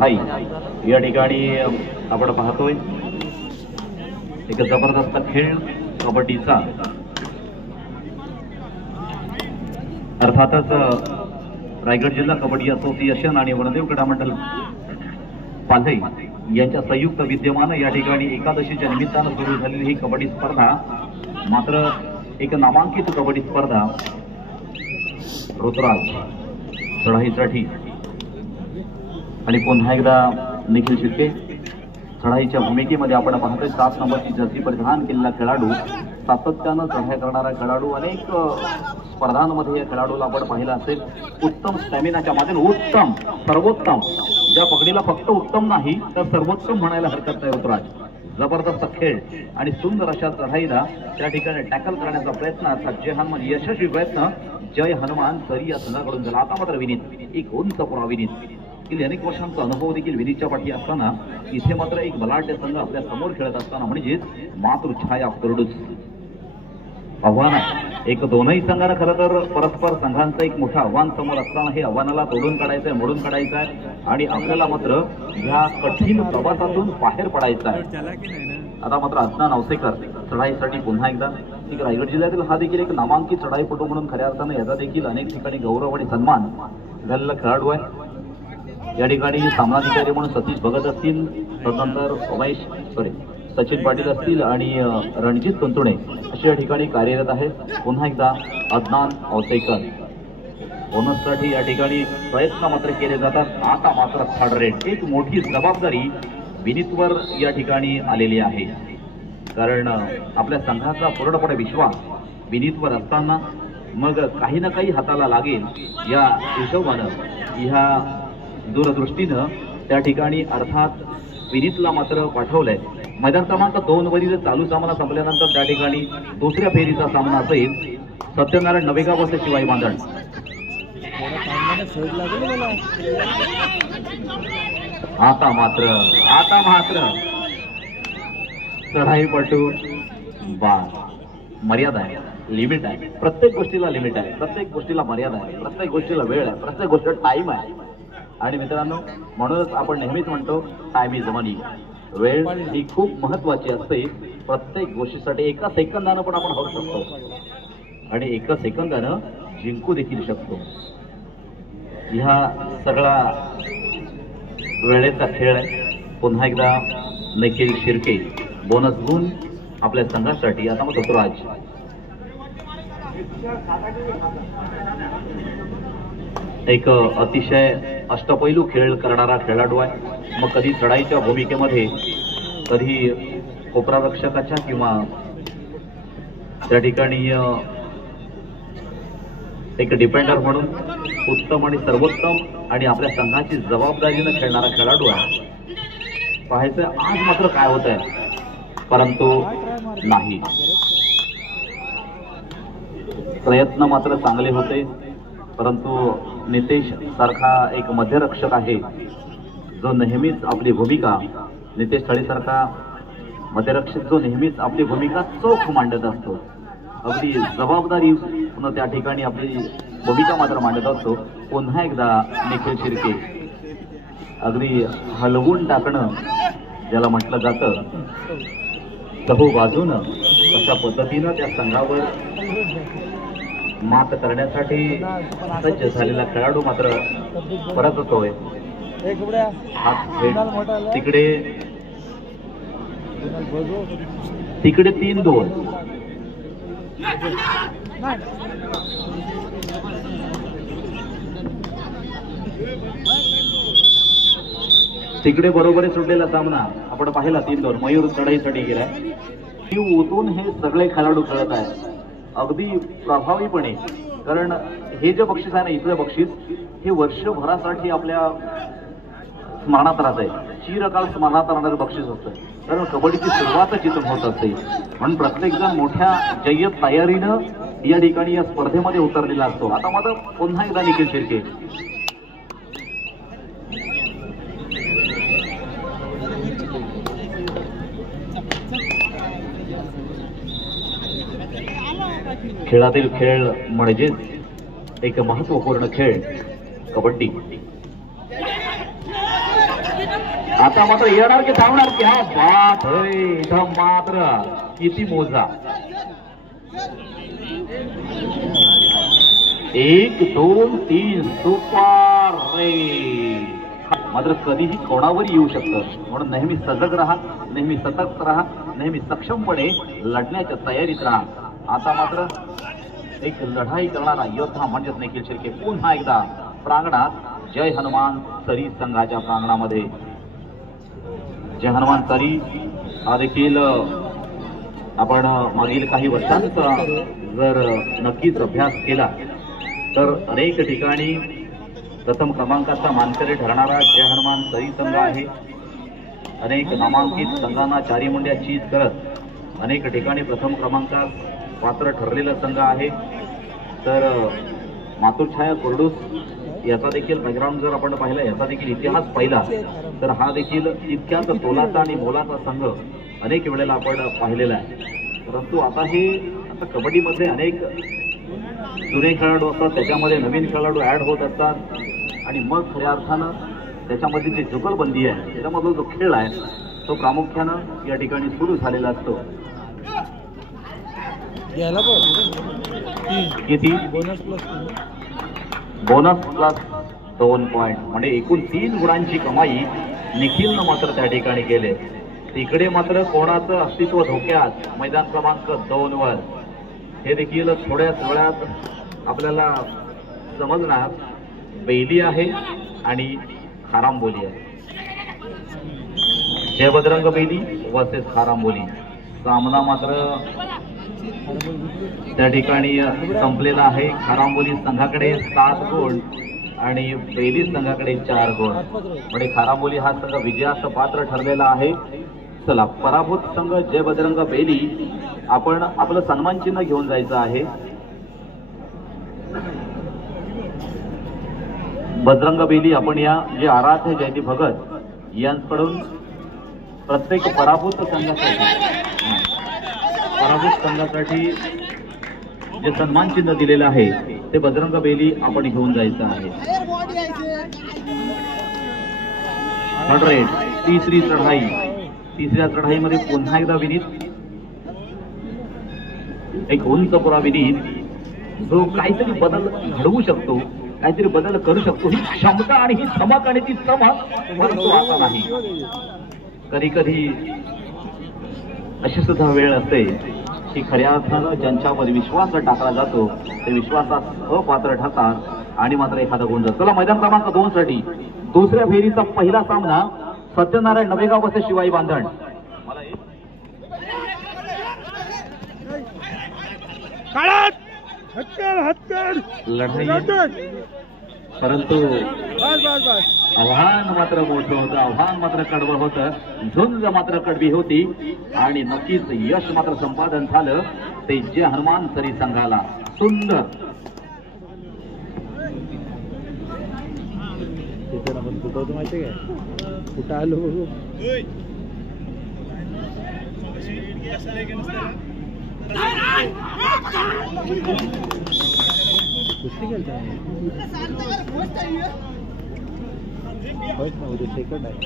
भाई या ठिकाणी आपण पाहतोय एक जबरदस्त खेळ कबड्डीचा। अर्थातच रायगड जिल्हा कबड्डी असोसिएशन आणि वनदेव क्रीडा मंडळ पालघर यांच्या संयुक्त विद्यमान या ठिकाणी एकादशीच्या निमित्तानं सुरू झालेली ही कबड्डी स्पर्धा मात्र एक नामांकित कबड्डी स्पर्धा ऋतुराज चढाईसाठी आणि पुन्हा एकदा निखिल शिर्के चढाईच्या भूमिकेमध्ये आपण पाहतोय 7 नंबरची जर्सी परिधान केलेला खेळाडू, सातत्यानं चढाई करणारा खेळाडू, अनेक स्पर्धांमध्ये या खेळाडूला आपण पाहिलं असेल। उत्तम स्टॅमिनाच्या माध्यमातून उत्तम सर्वोत्तम, ज्या पकडीला फक्त उत्तम नाही तर सर्वोत्तम म्हणायला हरकत नाही ऋतुराज। जबरदस्त खेळ आणि सुंदर अशा चढाईला त्या ठिकाणी टॅकल करण्याचा प्रयत्न, अर्थात जय हनुमान यशस्वी प्रयत्न, जय हनुमान तरी या संघाकडून झाला। आता मात्र विनीत एक उंच पुरा विनीत अनेक वर्षांचा अनुभव देखील विनीतच्या पाठी असताना इथे मात्र एक बलाढ्य संघ आपल्या समोर खेळत असताना म्हणजेच मातृछाया कुरडूस आव्हान आहे। एक दोनही संघांना खरं तर परस्पर संघांचं एक मोठं आव्हान समोर असताना हे आव्हानाला तोडून काढायचंय, मोडून काढायचं आहे आणि आपल्याला मात्र या कठीण प्रवासातून बाहेर पडायचं आहे। आता मात्र अदनान औसेकर चढाईसाठी पुन्हा एकदा एक रायगड जिल्ह्यातील हा देखील एक नामांकित चढाईपटू म्हणून खऱ्या अर्थानं याचा देखील अनेक ठिकाणी गौरव आणि सन्मान झालेला खेळाडू आहे। या ठिकाणी सामनाधिकारी म्हणून सतीश भगत असतील, तदनंतर सचिन पाटील असतील आणि रणजित कंतुणे अशी या ठिकाणी कार्यरत आहे। पुन्हा एकदा अदनान औसेकर बोनससाठी या ठिकाणी प्रयत्न मात्र केले जातात। आता मात्र थर्ड रेट एक मोठी जबाबदारी विनीतवर या ठिकाणी आलेली आहे, कारण आपल्या संघाचा पूर्णपणे विश्वास विनीतवर असताना मग काही ना काही हाताला लागेल या हिशोबानं ह्या दूरदृष्टीनं त्या ठिकाणी अर्थात विनीतला मात्र पाठवलंय। मैदान क्रमांक 2 वरील चालू सामना संपल्यानंतर त्या ठिकाणी दुसऱ्या फेरीचा सामना असेल सत्यनारायण नवेगाव वर्सेस शिवाई बांधण। आता मात्र चढाईपटू मर्यादा आहे, लिमिट आहे। प्रत्येक गोष्टीला लिमिट आहे, प्रत्येक गोष्टीला मर्यादा आहे, प्रत्येक गोष्टीला वेळ आहे, प्रत्येक गोष्टीला टाइम आहे। आणि मित्रांनो, म्हणूनच आपण नेहमीच म्हणतो टाइम इज मनी। वेळ ही खूप महत्वाची असते प्रत्येक गोष्टीसाठी। एका सेकंदानं पण आपण हरवू शकतो आणि एका सेकंदानं जिंकू देखील शकतो। ह्या सगळा वेळेचा खेळ आहे। पुन्हा एकदा निखिल शिर्के बोनस गुण आपल्या संघासाठी। आता मग ऋतुराज एक अतिशय अष्टपैलू खेळ करणारा खेळाडू आहे। मग कधी चढाईच्या भूमिकेमध्ये, कधी कोपरा रक्षकाच्या किंवा त्या ठिकाणी एक डिफेंडर म्हणून उत्तम आणि सर्वोत्तम आणि आपल्या संघाची जबाबदारीनं खेळणारा खेळाडू आहे। पाहायचं आज मात्र काय होत आहे, परंतु नाही, प्रयत्न मात्र चांगले होते, परंतु नितेश सारखा एक मध्यरक्षक आहे जो नेहमीच आपली भूमिका, नितेश थळी सारखा मध्यरक्षक जो नेहमीच आपली भूमिका चोख मांडत असतो, अगदी जबाबदारी त्या ठिकाणी आपली भूमिका मात्र मांडत असतो। पुन्हा एकदा निखिल शिर्के अगदी हलवून टाकणं ज्याला म्हटलं जातं, चहू बाजूनं अशा पद्धतीनं त्या संघावर मात करण्यासाठी सज्ज झालेला खेळाडू मात्र परत होतोय। तिकडे 3-2 तिकडे बरोबर सुटलेला सामना आपण पाहिला। 3-2 मयूर चढाईसाठी गेलाय। ओतून हे सगळे खेळाडू खेळत आहेत अगदी प्रभावीपणे, कारण हे जे बक्षीस आहे ना, इथलं बक्षीस हे वर्षभरासाठी आपल्या स्मरणात राहत आहे, चिरकाल स्मरणात राहणारं बक्षीस असतं। कारण कबड्डीची सुरुवातच इथून होत असते, म्हणून प्रत्येक जण मोठ्या जय्यत तयारीनं या ठिकाणी या स्पर्धेमध्ये उतरलेला असतो। आता मात्र पुन्हा एकदा निखिल शिर्के खेळातील खेळ म्हणजेच एक महत्त्वपूर्ण खेळ कबड्डी। आता मात्र येणार की धावणार की हा बात इथं मात्र किती मोजा 1 2 3 सुपर रे मात्र कधीही कोणावर येऊ शकतं म्हणून नेहमी सजग राहा नेहमी सतर्क राहा नेहमी सक्षमपणे लढण्याच्या तयारीत राहा. आता मात्र एक लढाई करणारा योद्धा म्हणजेच निखिल शिर्के पुन्हा एकदा प्रांगणात जय हनुमान सरी संघाच्या प्रांगणामध्ये. जय हनुमान सरी हा देखील आपण मागील काही वर्षांचा जर नक्कीच अभ्यास केला तर अनेक ठिकाणी प्रथम क्रमांकाचा मानकरी ठरणारा जय हनुमान सरी संघ आहे. अनेक नामांकित संघांना चारी मुंड्या चीज करत अनेक ठिकाणी प्रथम क्रमांकात पात्र ठरलेला संघ आहे. तर मातुरछाया कुर्डूस याचा देखील बॅकग्राऊंड जर आपण पाहिला याचा देखील इतिहास पाहिला तर हा देखील तितक्याच तोलाचा आणि मोलाचा संघ अनेक वेळेला आपण पाहिलेला आहे. परंतु आता कबड्डीमध्ये अनेक जुने खेळाडू असतात त्याच्यामध्ये नवीन खेळाडू ऍड होत असतात आणि मग खऱ्या अर्थानं त्याच्यामध्ये जी जुगलबंदी आहे त्याच्यामधला जो खेळ आहे तो प्रामुख्यानं या ठिकाणी सुरू झालेला असतो. किती बोनस प्लस 2 पॉइंट म्हणजे एकूण 3 गुणांची कमाई निखिलनं मात्र त्या ठिकाणी केले. तिकडे मात्र कोणाचं अस्तित्व धोक्यात मैदान क्रमांक 2 वर हे देखील थोड्याच वेळात आपल्याला समजणार. बेली आहे आणि खारांबोली आहे. जय बजरंग बेली वर्सेस खारांबोली सामना मात्र त्या ठिकाणी संपलेला आहे. खारांबोली संघाकडे 7 गुण आणि बेली संघाकडे 4 गुण म्हणजे खारांबोली हा संघ विजयास पात्र ठरलेला आहे. चला पराभूत संघ जय बजरंग बेली आपण आपलं सन्मान चिन्ह घेऊन जायचं आहे. बजरंग बेली आपण या जे आराध्य जयती भगत यांकडून प्रत्येक पराभूत संघासाठी जे सन्मान चिन्ह दिलेलं आहे ते बजरंग बेली आपण घेऊन जायचं आहे. 100 तिसरी चढाई. तिसऱ्या चढाईमध्ये पुन्हा एकदा विनीत एक उंचपुरा विनीत जो काहीतरी बदल घडवू शकतो काहीतरी बदल करू शकतो. ही क्षमता आणि ही चमक आणि ती चमक परंतु आता नाही. कधी कधी अशी सुद्धा वेळ असते की खऱ्या अर्थानं ज्यांच्यावर विश्वास टाकला जातो ते विश्वासात अपात्र ठरतात आणि मात्र एखादा गुण जातो. चला मैदान क्रमांक 2 साठी दुसऱ्या फेरीचा पहिला सामना सत्यनारायण नवेगाव वर्सेस शिवाई बांधण. लढाई परंतु आव्हान मात्र मोठं होतं. आव्हान मात्र कडवं होतं. झुंज मात्र कडवी होती आणि नक्कीच यश मात्र संपादन झालं ते जय हनुमान सरी संघाला. सुंदर माहिती काय कुठं आलो कुस्ती खेळता उद्या सेकंड आहे.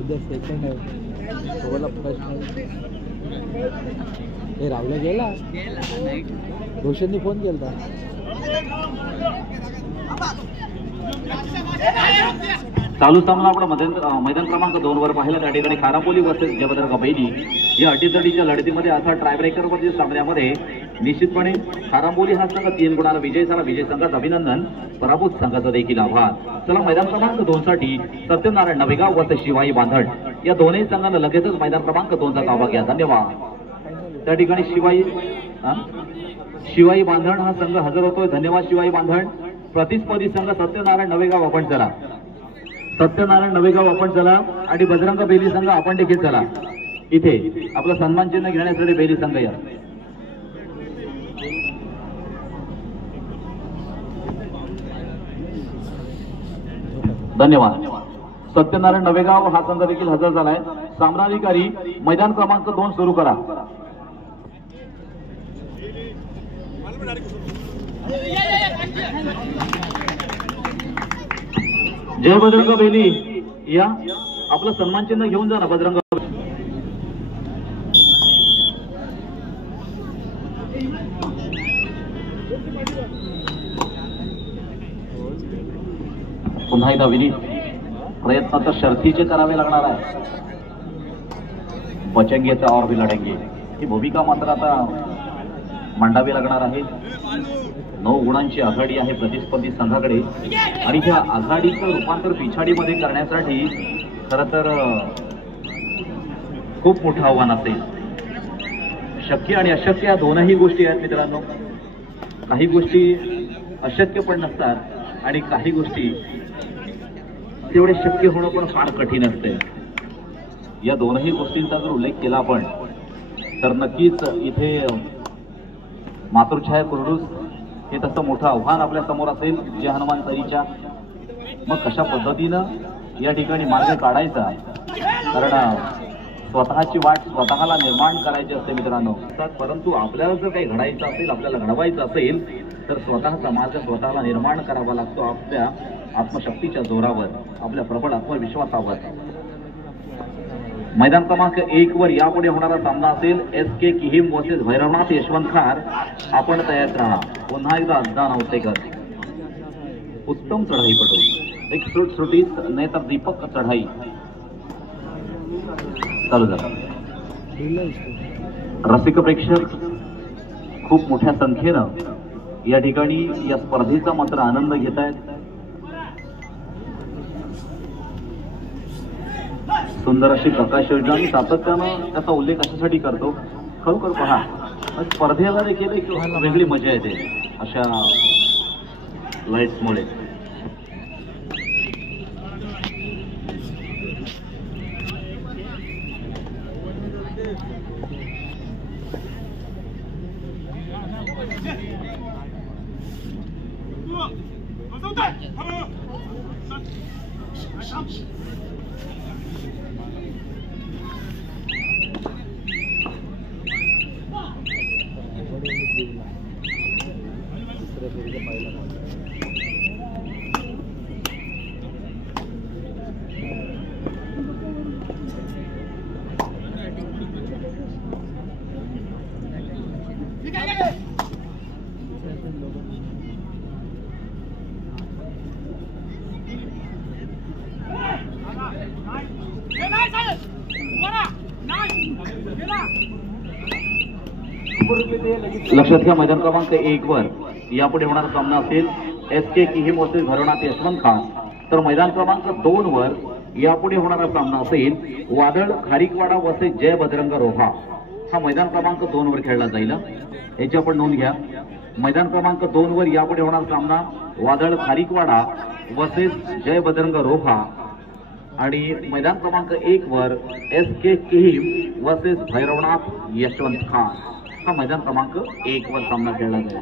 उद्या सेकंड आहे. सोबतला फर्स्ट हे रावला गेला. रोशननी फोन केला. चालू सामना आपण मैदान क्रमांक 2 वर पाहिला. त्या ठिकाणी खारांबोली वर्सेस जय बजरंग बेली या अटीतटीच्या लढतीमध्ये असा ट्रायब्रेकर वरच्या सामन्यामध्ये निश्चितपणे खारांबोली हा संघ 3 गुणांना विजय झाला. विजय संघाचं अभिनंदन. पराभूत संघाचा देखील आभार. चला मैदान क्रमांक 2 साठी सत्यनारायण नवेगाव वर्सेस शिवाई बांधण या दोन्ही संघांना लगेचच मैदान क्रमांक 2 चा ताबा घ्या. धन्यवाद. त्या ठिकाणी शिवाई बांधण हा संघ हजर होतोय. धन्यवाद शिवाई बांधण. प्रतिस्पर्धी संघ सत्यनारायण नवेगाव आपण चला. सत्यनारायण नवेगाव आपण चला आणि बजरंग बेली संघ आपण देखील चला. इथे आपलं सन्मान चिन्ह घेण्यासाठी बेली संघ या. धन्यवाद. सत्यनारायण नवेगाव हा संघ देखील हजर झालाय. सामनाधिकारी मैदान क्रमांक 2 सुरू करा. जय बजरंग बेली या आपलं सन्मान चिन्ह घेऊन जा ना बजरंग. पुन्हा एकदा विनीत प्रयत्न तर शर्थीचे करावे लागणार आहे. बचेंगे तर और भी लढेंगे ही भूमिका मात्र आता मांडावी लागणार आहे. 9 गुणांची आघाडी आहे प्रतिस्पर्धी संघाकडे आणि त्या आघाडीचं रूपांतर पिछाडीमध्ये करण्यासाठी खरं तर खूप मोठं आव्हान असेल. शक्य आणि अशक्य या दोनही गोष्टी आहेत मित्रांनो. काही गोष्टी अशक्य पण नसतात आणि काही गोष्टी तेवढे शक्य होणं पण फार कठीण असते. या दोनही गोष्टींचा जर उल्लेख केला आपण तर नक्कीच इथे मातृछाया कुर्डूस हे तसं मोठं आव्हान आपल्या समोर असेल जय हनुमान साईच्या. मग कशा पद्धतीनं या ठिकाणी मार्ग काढायचा, कारण स्वतःची वाट स्वतःला निर्माण करायची असते मित्रांनो. परंतु आपल्याला जर काही घडायचं असेल, आपल्याला घडवायचं असेल तर स्वतःचा मार्ग स्वतःला निर्माण करावा लागतो आपल्या आत्मशक्तीच्या जोरावर, आपल्या प्रबळ आत्मविश्वासावर. मैदान क्रमांक 1 वर यापुढे होणारा सामना असेल SK किहीम वर्सेस भैरवनाथ यशवंत खार. आपण तयार राहा. पुन्हा एकदा अज्ञान अवसेकर उत्तम चढाईपटू, एक सुटसुटीत नाही तर दीपक चढाई चालू झाला. रसिक प्रेक्षक खूप मोठ्या संख्येनं या ठिकाणी या स्पर्धेचा मात्र आनंद घेत आहेत. सुंदर अशी प्रकाश योजना मी सातत्यानं त्याचा उल्लेख कशासाठी करतो, खरोखर पहा स्पर्धेला देखील एक वेगळी मजा येते अशा लाईट्समुळे. लक्षात घ्या मैदान क्रमांक 1 वर यापुढे होणारा सामना असेल SK किहीम वर्सेस भैरवनाथ यशवंत खार. तर मैदान क्रमांक 2 वर यापुढे होणारा सामना असेल वादळ खारीकवाडा वर्सेस जय बजरंग रोहा. हा मैदान क्रमांक 2 वर खेळला जाईल, याची आपण नोंद घ्या. मैदान क्रमांक 2 वर यापुढे होणारा सामना वादळ खारीकवाडा वर्सेस जय बजरंग रोहा आणि मैदान क्रमांक 1 वर SK किहीम वर्सेस भैरवनाथ यशवंत खार. हा मैदान क्रमांक 1 वर सामना खेळला जाईल.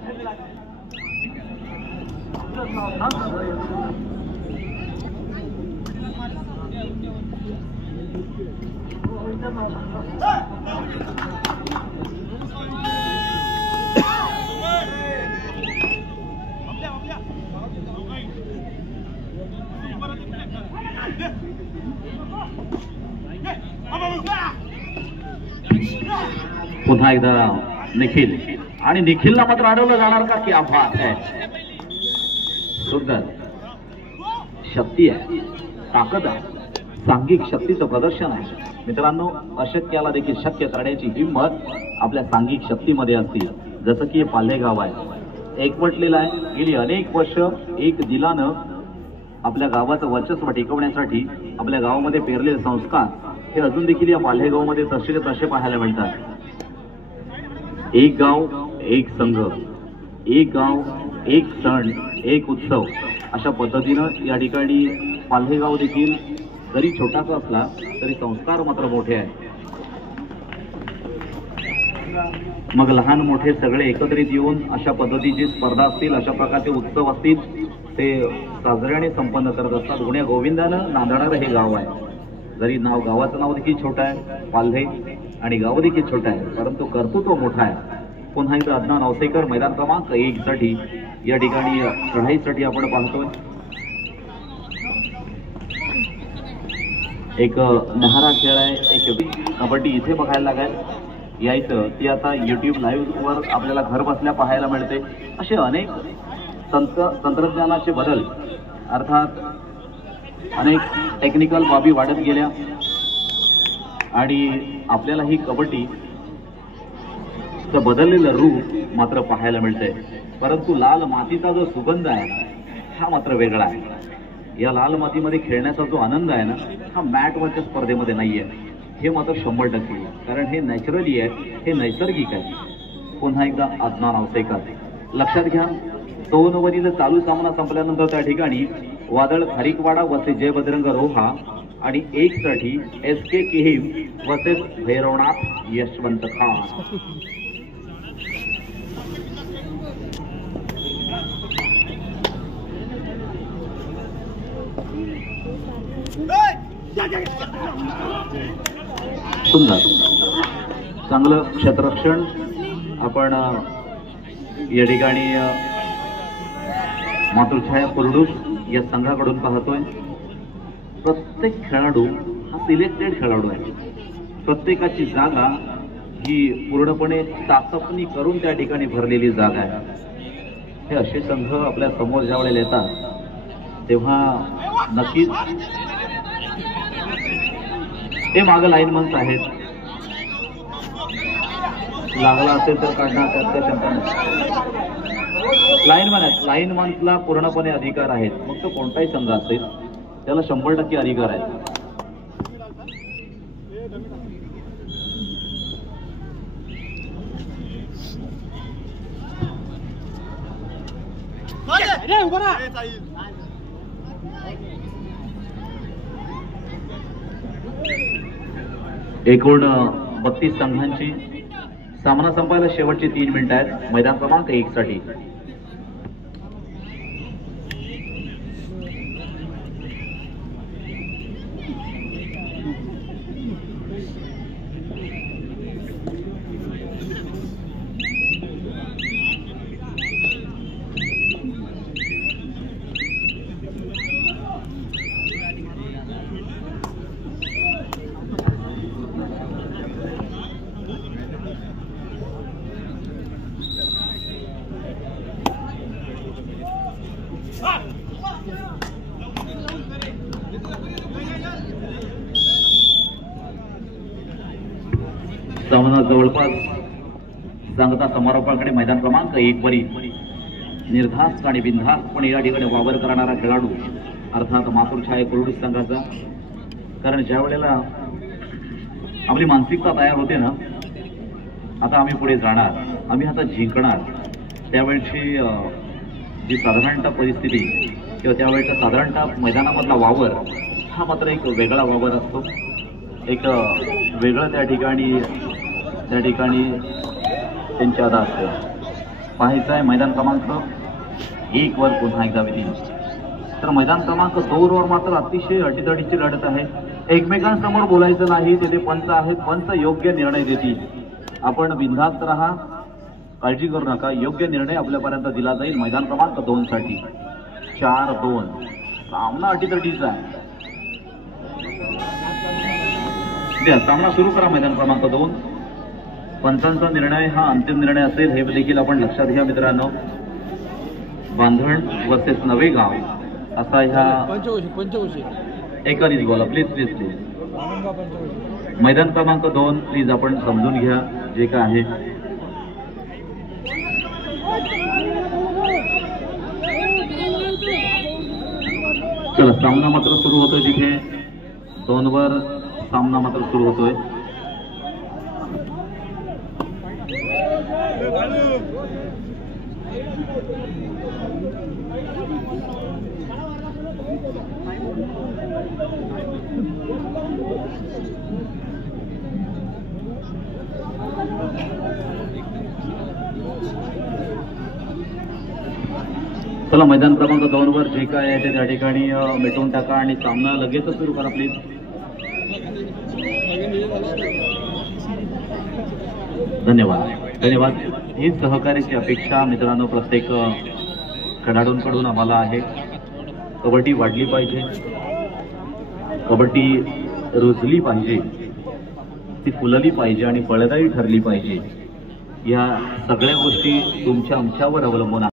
पुन्हा एकदा निखिल आणि निखिलला मात्र अडवलं जाणार का? की आभार आहे. सुंदर शक्ती आहे, ताकद आहे, सांघिक शक्तीचं प्रदर्शन आहे मित्रांनो. अशक्याला देखील शक्य करण्याची हिंमत आपल्या सांघिक शक्तीमध्ये असते. जसं की हे पाल्हे गाव आहे, एकवटलेलं आहे. गेली अनेक वर्ष एक दिलानं आपल्या गावाचं वर्चस्व टिकवण्यासाठी आपल्या गावामध्ये पेरलेले संस्कार हे अजून देखील या पाल्हे गावामध्ये तसे पाहायला मिळतात. एक गाव एक संघ, एक गाव एक सण एक उत्सव अशा पद्धतीनं या ठिकाणी पाल्हेगाव देखील जरी छोटासा असला तरी संस्कार मात्र मोठे आहेत. मग लहान मोठे सगळे एकत्रित येऊन अशा पद्धतीची स्पर्धा असतील, अशा प्रकारचे उत्सव असतील ते साजऱ्याने संपन्न करत असतात. गुण्या गोविंदानं नांदणारं हे गाव आहे. जरी गावाचं नाव देखील छोटं आहे पाल्हे आणि गाव देखील छोटं आहे, परंतु कर्तृत्व मोठं आहे. पुन्हा एकदा अज्ञान अवसेकर मैदान क्रमांक 1 साठी या ठिकाणी चढाईसाठी आपण पाहतोय. एक न्याहारा खेळ आहे, एक कबड्डी इथे बघायला लागायला यायचं, ती आता YouTube लाईव्ह वर आपल्याला घर बसल्या पाहायला मिळते. असे अनेक तंत्रज्ञानाचे बदल, अर्थात अनेक टेक्निकल बाबी वाढत गेल्या आणि आपल्याला ही कबड्डी बदललेलं रूप मात्र पाहायला मिळतंय. परंतु लाल मातीचा जो सुगंध आहे हा मात्र वेगळा आहे. या लाल मातीमध्ये खेळण्याचा जो आनंद आहे ना, हा मॅटवरच्या स्पर्धेमध्ये नाहीये. हे मात्र 100% कारण हे नॅचरली आहे, हे नैसर्गिक आहे. पुन्हा एकदा आज्ञा नावसेकर लक्षात घ्या. 2 वरील चालू सामना संपल्यानंतर त्या ठिकाणी वादळ खारीकवाडा वसे जय बजरंग रोहा आणि 1 साठी SK किहीम वसेस भैरवनाथ यशवंत खान. सुंदर चांगलं क्षेत्ररक्षण आपण या ठिकाणी मातृछाया कुरडूस या संघाकडून पाहतोय. प्रत्येक खेळाडू हा सिलेक्टेड खेळाडू आहे. प्रत्येकाची जागा ही पूर्णपणे चाचपणी करून त्या ठिकाणी भरलेली जागा आहे. हे असे संघ आपल्या समोर ज्या वेळेला येतात तेव्हा नक्कीच ते मागं लाईनमन्स आहेत. लागला असेल तर काढणार त्यात त्या शंका. लाईनमन आहेत, लाईनमन्सला पूर्णपणे अधिकार आहेत. मग तो कोणताही संघ असेल त्याला 100% अधिकार आहे. एकूण 32 संघांची सामना संपायला शेवटची 3 मिनिटं आहेत. मैदान क्रमांक 1 साठी सामना जवळपास सांगता समारोपाकडे मैदान क्रमांक 1 वरी निर्धास्त आणि बिनधास्तपणे या ठिकाणी वावर करणारा खेळाडू अर्थात मातृछाया कुरडूस संघाचा. कारण ज्या वेळेला आपली मानसिकता तयार होते ना, आता आम्ही पुढे जाणार, आम्ही आता जिंकणार, त्यावेळची जी साधारणतः परिस्थिती किंवा त्यावेळेचा साधारणतः मैदानामधला वावर हा मात्र एक वेगळा वावर असतो. एक वेगळं त्या ठिकाणी त्यांच्या आदा असतं. पाहायचं आहे मैदान क्रमांक 1 वर पुन्हा एकदा विधी. तर मैदान क्रमांक 2 वर मात्र अतिशय अटीतटीची लढत आहे. एकमेकांसमोर बोलायचं नाही, तिथे पंच आहेत, पंच योग्य निर्णय देतील. आपण बिनधास्त राहा, काळजी करू नका, योग्य निर्णय आपल्यापर्यंत दिला जाईल. मैदान क्रमांक 2 साठी 4-2 सामना अटीतटीचा आहे. सामना सुरू करा. मैदान क्रमांक 2 पंचांचा निर्णय हा अंतिम निर्णय असेल हे देखील आपण लक्षात घ्या मित्रांनो. बांधण वर्सेस नवेगाव असा ह्या एकानीच गोला. प्लीज मैदान क्रमांक 2 प्लीज आपण समजून घ्या जे काय आहे. चला सामना मात्र सुरू होतोय. तिथे 2 वर सामना मात्र सुरू होतोय. चला मैदान क्रमांक 2 वर जे काय आहे ते त्या ठिकाणी मिटवून टाका आणि सामना लगेचच सुरू करा प्लीज. धन्यवाद. हीच सहकार्याची अपेक्षा मित्रांनो प्रत्येक खेळाडूंकडून आम्हाला आहे. कबड्डी वाढली पाहिजे, कबड्डी रुजली पाहिजे, ती फुलली पाहिजे आणि फळदायी ठरली पाहिजे. या सगळ्या गोष्टी तुमच्या आमच्यावर अवलंबून आहेत.